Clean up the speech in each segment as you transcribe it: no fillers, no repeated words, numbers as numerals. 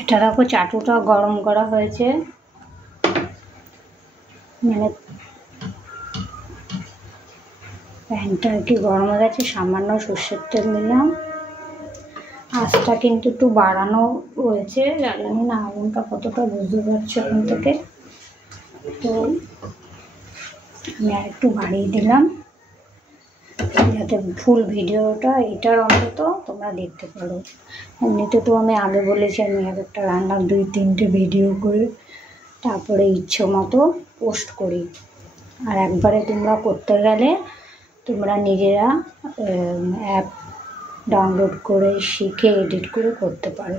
এটা দেখো চাটুটা গরম করা হয়েছে, মানে প্যানটা আর কি গরম হয়ে গেছে। সামান্য সর্ষের তেল দিলাম। আঁচটা কিন্তু একটু বাড়ানো রয়েছে, জানি না আগুনটা কতটা বুঝতে পারছো ওখান থেকে, তো আমি আর একটু বাড়িয়ে দিলাম যাতে ফুল ভিডিওটা এটার অন্তত তোমরা দেখতে পারো। এমনিতে তো আমি আগে বলেছি আমি এক একটা রান্নার 2-3টে ভিডিও করে তারপরে ইচ্ছে মতো পোস্ট করি। আর একবারে তোমরা করতে গেলে তোমরা নিজেরা অ্যাপ ডাউনলোড করে শিখে এডিট করে করতে পারো,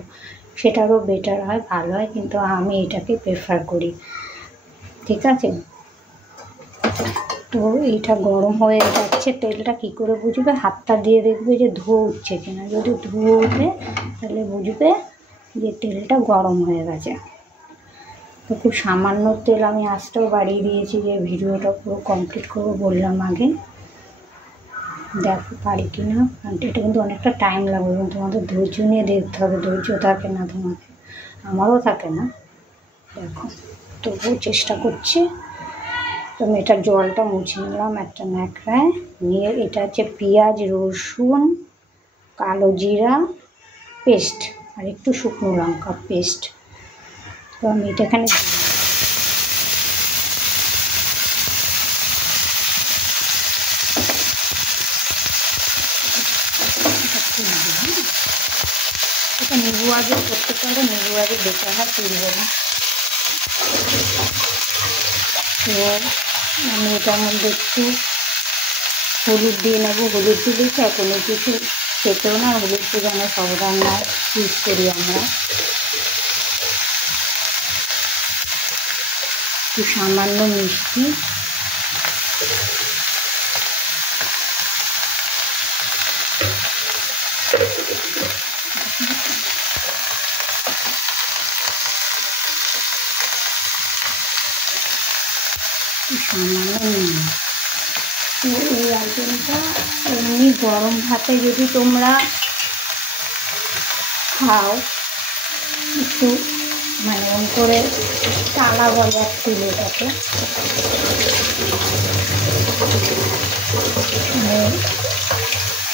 সেটারও বেটার হয়, ভালো হয়, কিন্তু আমি এটাকে প্রেফার করি। ঠিক আছে, তো এইটা গরম হয়ে যাচ্ছে। তেলটা কী করে বুঝবে? হাতটা দিয়ে দেখবে যে ধোঁয়া উঠছে কিনা। যদি ধোঁয়া উঠে তাহলে বুঝবে যে তেলটা গরম হয়ে গেছে। তো খুব সামান্য তেল, আমি আঁচটাও বাড়িয়ে দিয়েছি যে ভিডিওটা পুরো কমপ্লিট করবো বললাম আগে। দেখো পারি কি না, কারণ এটা কিন্তু অনেকটা টাইম লাগবে এবং তোমাদের ধৈর্য নিয়ে দেখতে হবে। ধৈর্য থাকে না তোমাদের, আমারও থাকে না। দেখো তবুও চেষ্টা করছি। তো আমি এটার জলটা মুছে নিলাম একটা ন্যাকড়ায় নিয়ে। এটা হচ্ছে পেঁয়াজ, রসুন, কালো জিরা পেস্ট আর একটু শুকনো লঙ্কা পেস্ট। তো আমি এটা এখানে এটা নেবু আগে করতে পারো, নেবু আগে বেকার হয়, তুলব না। তো আমি এটার মধ্যে একটু হলুদ দিয়ে নেবো। হলুদ দিলে কোনো কিছু খেতেও না, হলুদ দিয়ে যেন সব রান্নায় ইউজ করি আমরা। একটু সামান্য মিষ্টি, সামান্য নুন। তো এই আইটেমটা এমনি গরম ভাতে যদি তোমরা খাও, একটু মানে এমন করে টালা বলে তুলেটাকে,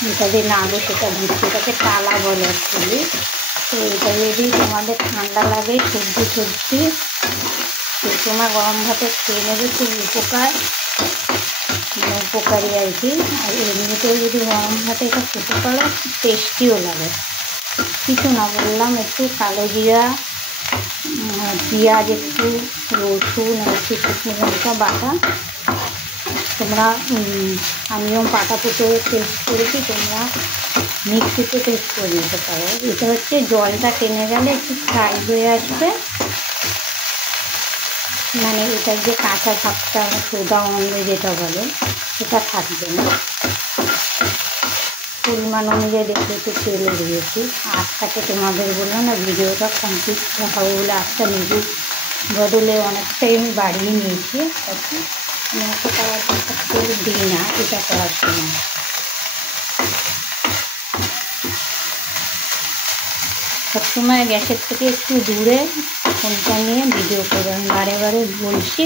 যেটা দিয়ে নাড়বো সেটা ভুট্টিটাকে টালা বলে তুলি। তো এটা যদি তোমাদের ঠান্ডা লাগে সবজি সেই সময় গরম ভাতে খেয়ে নেবে, খুব উপকার, মানে উপকারী আর কি। আর এমনিতেও যদি গরম ভাতে এটা খেতে পারো খুব টেস্টিও লাগে। কিছু না, বললাম একটু কালো জিরা, পেঁয়াজ, একটু রসুন, একটু শুকনো লঙ্কা বাটা। তোমরা আমিও পাটা পুটো টেস্ট করেছি, তোমরা মিক্সিতে টেস্ট করে নিতে পারো। এটা হচ্ছে জলটা টেনে গেলে একটু ফ্রাই হয়ে আসবে, মানে এটার যে কাঁচা ভাবটা সোদা অন্ধ যেটা বলে সেটা থাকবে না। পরিমাণ অনুযায়ী দেখলে একটু তেলে দিয়েছি। আঁচটাকে তোমাদের বললাম না ভিডিওটা কমপ্লিট হবে বলে আঁচটা নেবু বদলে অনেকটাই আমি বাড়িয়ে নিয়েছি। তখন আমি একটা তেল দিই না এটা করার সময়। সবসময় গ্যাসের থেকে একটু দূরে ফোনটা নিয়ে ভিডিও করে, আমি বারে বারে বলছি,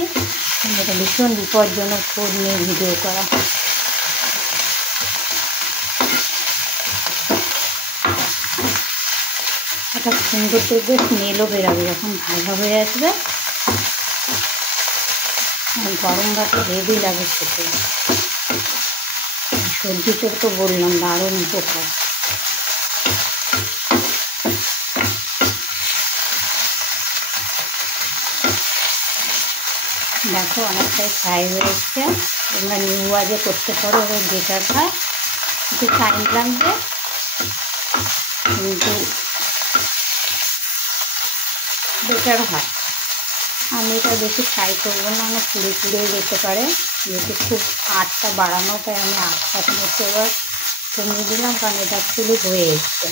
এটা ভীষণ বিপজ্জনক ফোন নিয়ে ভিডিও করা। একটা সুন্দর দেখবে স্মেলও বেরোবে যখন ভাজা হয়ে আসবে। গরম ভাতে হেভি লাগে খেতে। সবজিটা তো বললাম দারুণ উপকার। দেখো অনেকটাই ফ্রাই হয়ে এসছে। তোমরা নিউ আজে করতে পারো, ওই বেটার হয়, একটু টাইম লাগবে কিন্তু বেটার হয়। আমি এটা বেশি ফ্রাই করবো না, আমার পুড়ে যেতে পারে, যেহেতু খুব আঁচটা বাড়ানো, তাই আমি আঁচটা মতো এবার কমিয়ে দিলাম, কারণ এটা ফুলি হয়ে এসছে।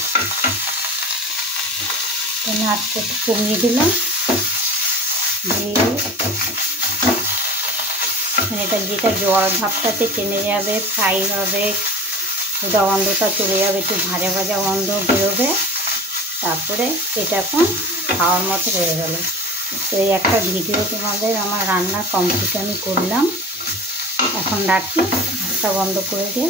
আমি আঁচটা একটু কমিয়ে দিলাম, দিয়ে মানে এটা যেটা জল ভাবটাতে টেনে যাবে, ফ্রাই হবে, ওটা গন্ধটা চলে যাবে, একটু ভাজা ভাজা গন্ধ বেরোবে। তারপরে এটা এখন খাওয়ার মতো হয়ে গেল। তো এই একটা ভিডিও তোমাদের আমার রান্নার কমপ্লিট আমি করলাম। এখন রাখি, গ্যাসটা বন্ধ করে দিয়ে।